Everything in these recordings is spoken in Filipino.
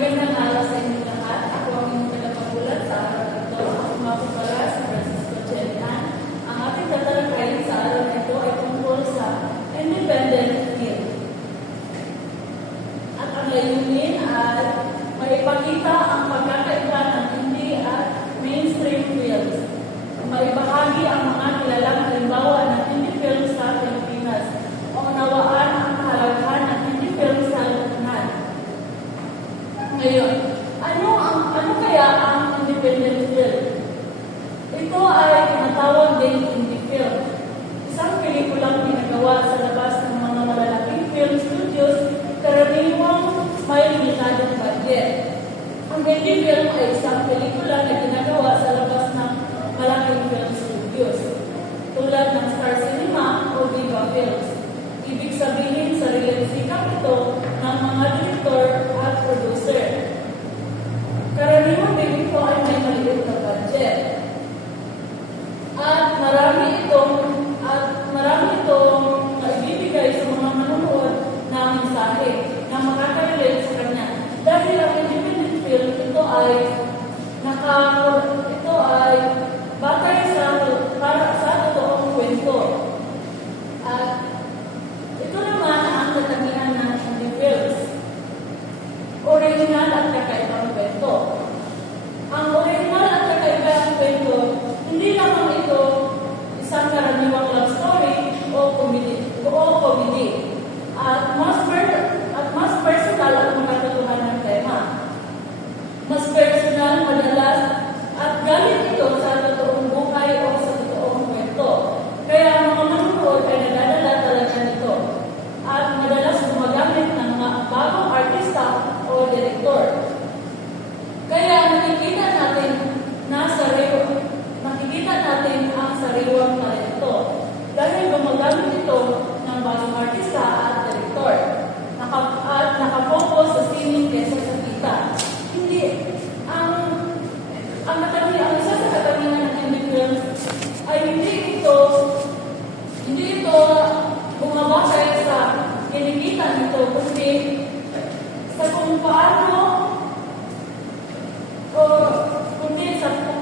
Magandang araw sa inyo lahat. Ako ang inyong tagapagulat sa araw na ito. Ako nga po pala si Francisco Chelian. Ang ating tatalakayin sa araw na ito ay tungkol sa independent field. At ang layunin ay maipakita ang pagkakaiba ng hindi at mainstream fields. Maibahagi ang mga kilalang halimbawa ng indie films sa Pilipinas o unawaan ang kahalagahan ng indie films sa lipunan. Ngayon, ano kaya ang independent film? Ito ay tinatawag din indie film. Isang pelikulang pinagawa sa labas ng mga malalaking film studios, karaniwang may limitadong budget. Ang indie film ay isang pelikula na ginagawa sa labas ng malaking film studios, tulad ng Star Cinema o Viva Films. Ibig sabihin, sariling sikap ito ng mga direktor at producer. Karaniwang din ito ay may maliit na budget. At marami itong maibibigay sa mga manonood na mensahe na makaka-relate sa kanya. Dahil ang independent film, ito ay batay sa totoong kwento. At ito naman ang katangian ng indie films. Original at kakaibang kwento. Ang original at kakaibang kwento, hindi lamang ito isang karaniwang love story o comedy. At mas personal ang makatutuhan ng tema. Mas personal, madalas, at galing ito sa totoong buhay o sa totoong kwento. Kaya ang mga manunood ay nadadala talaga nito. At madalas gumagamit ng mga bagong artista o direktor. Kaya nakikita natin ang sariwang talento. Dahil gumagamit ito ng bagong artista at direktor. At nakapokus sa sining kesa sa kita. Ang isa sa katangian ng indie films ay hindi ito bumabasay sa kinikita nito, kundi sa kung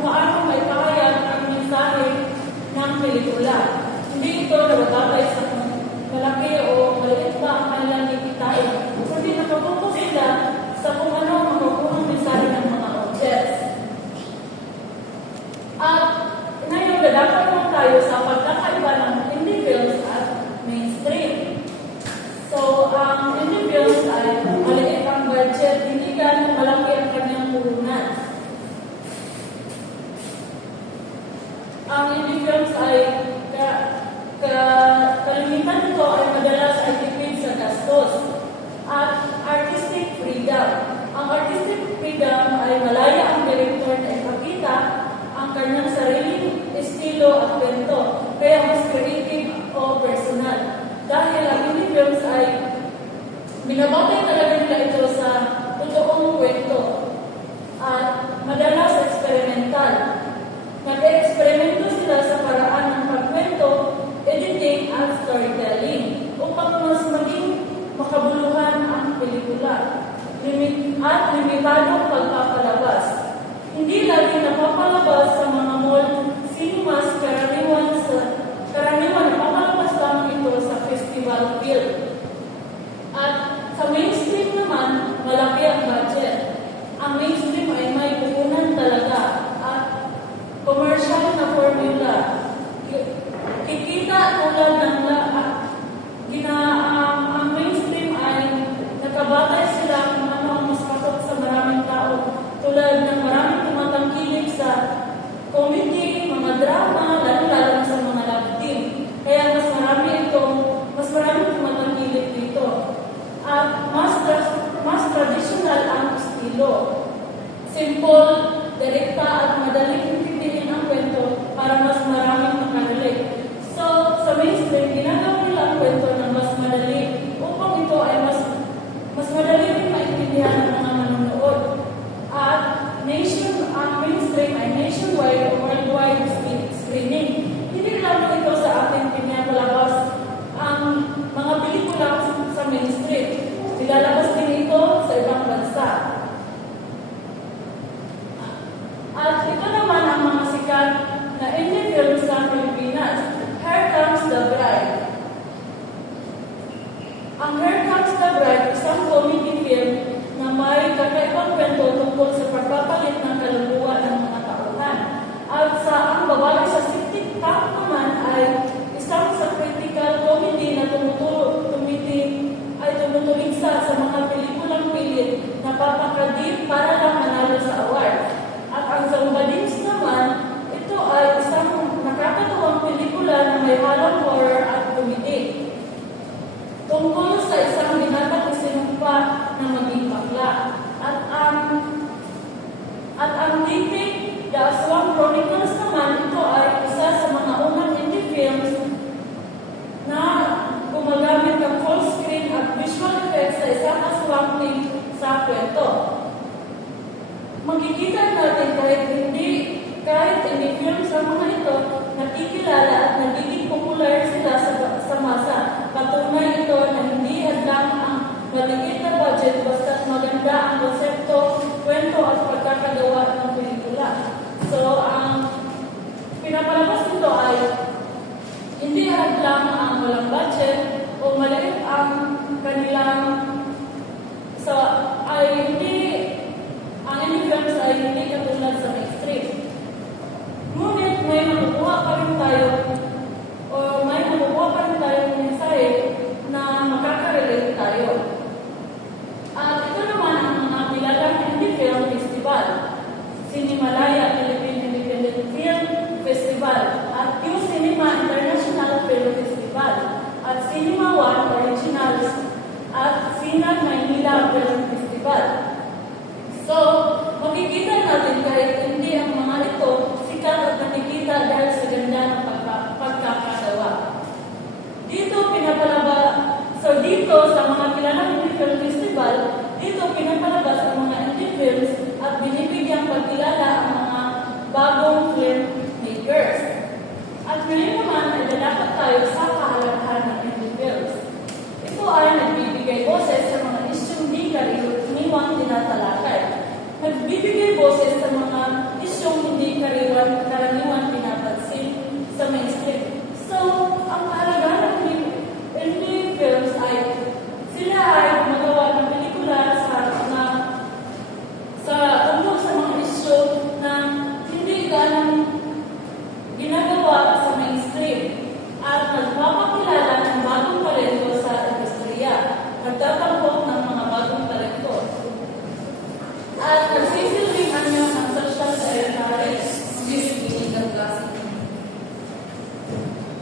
paano may pahayag ang mensahe ng pelikula. Hindi ito nababagay sa kung malaki o maliit ba ang kanilang kikitain, kundi nakapokus sila sa kung ano ang makukuhang mensahe ng mga audience. At ngayon, dadakot naman tayo sa pagkakaiba ng indie films at mainstream. So, ang indie films ay maliit ang budget, hindi ganun malaki ang kanyang puhunan. Ang indie films ay kalimitan nito ay madalas ay tipid sa gastos at artistic freedom. Ang artistic freedom ay malaya ang director na ipakita ang kanyang sariling estilo at kwento, kaya mas creative o personal. Dahil ang indie films ay binabatay talaga nila ito sa totoong kwento at madalas experimental. Nag-eksperimento sila sa paraan ng pagkwento, editing at storytelling upang mas maging makabuluhan ang pelikula at limitadong pagpapalabas. Hindi lagi napapalabas sa mga mall, cinemas, karaniwan napapalabas lamang ito sa festival film. At sa mainstream naman, malaki ang budget. Ang mainstream ay may puhunan talaga at commercial na formula. Kikita tulad ng ang mainstream ay nakabatay sila kung ano ang mas pasok sa maraming tao. Tulad ng maraming tumatangkilik sa comedy, mga drama, lalo-lalo sa mga love team. Kaya mas maraming tumatangkilik dito. At mas makikita natin kahit hindi film sa mga ito, nakikilala at nagiging popular sila sa masa. Patunay ito na hindi hadlang ang maliit na budget basta't maganda ang konsepto, kwento at pagkakagawa ng pelikula. So, ang pinapalabas nito ay hindi hadlang ang walang budget o maliit ang kanilang ang indie films ay hindi katulad sa mainstream. Ngunit may makukuha pa rin tayo ng mensahe na makaka-relate tayo. At ito naman ang mga kilalang indie film festival. Cinemalaya Philippine Independent Film Festival at New Cinema International Film Festival at Cinema One Originals at Sinag Maynila Film Festival. So, makikita natin kahit hindi ang mga ito sikat at nakikita dahil sa ganda ng pagkakagawa. Dito sa mga kilalang indie film festival, dito pinapalabas ang mga indie films at binibigyang pagkilala ang mga bagong filmmakers. At ngayon naman ay lalakad tayo sa kahalagahan ng indie films. Ito ay nagbibigay boses sa mga isyong di karaniwang tinatalakay. Nagbibigay boses sa mga isyong hindi karaniwang pinapansin sa mainstream. So, ang kahalagahan ng indie films ay sila ay magawa ng pelikula tungkol sa mga isyu na hindi ganang ginagawa sa mainstream at nagpapakilala ng bagong talento sa industriya, nagtatanggap ng mga bagong talento at nagsisilbing ng social secretary.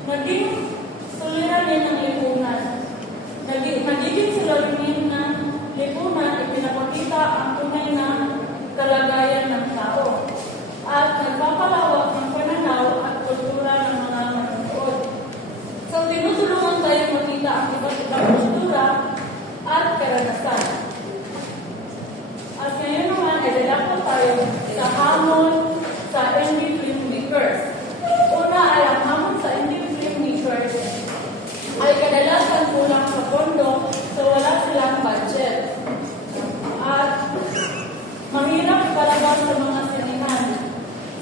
Naging suliranin ng lipunan. Nagiging suliranin ng lipunan, ipinapakita ang tunay na kalagayan ng tao at nagpapalawak ng pananaw at kultura ng mga manonood. So, tinutulungan tayo makita ang iba't ibang kultura at karanasan. At ngayon naman, ay lalakad tayo sa hamon sa indie filmmakers. Una ay ang hamon sa indie filmmakers ay kadalasan kulang sa pondo, so wala silang budget. At mahirap ipalabas sa mga sinihan.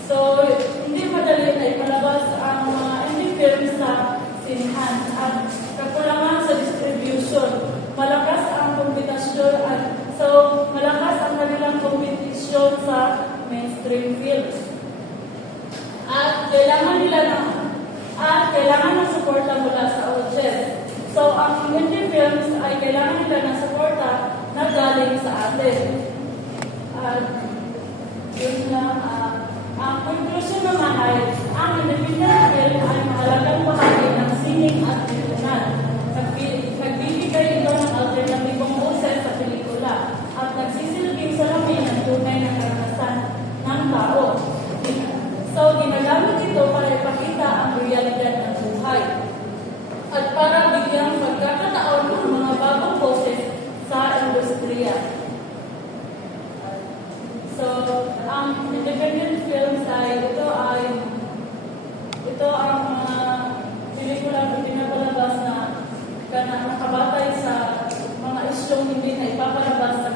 So, hindi madali na ipalabas ang mga indie films sa sinihan. At kakulangan sa distribution. Malakas ang kompetisyon malakas ang kanilang kompetisyon sa mainstream films. At kailangan ng suporta mula sa audience. So, ang indie films ay kailangan nila ng suporta na galing sa atin. Yun lang. Ang conclusion naman ay, ang independent film ay mahalagang bahagi ng sining at lipunan. Nagbibigay ito ng alternatibong boses sa pelikula at nagsisilbing salamin ng tunay na karanasan ng tao. So, ginagamit ito para ipakita ang realidad ng buhay at para bigyang pagkakataon ng mga bagong boses sa industriya. So, ang independent films ay ito ang mga pelikula na pinapalabas na nakabatay sa mga isyong hindi na ipapalabas sa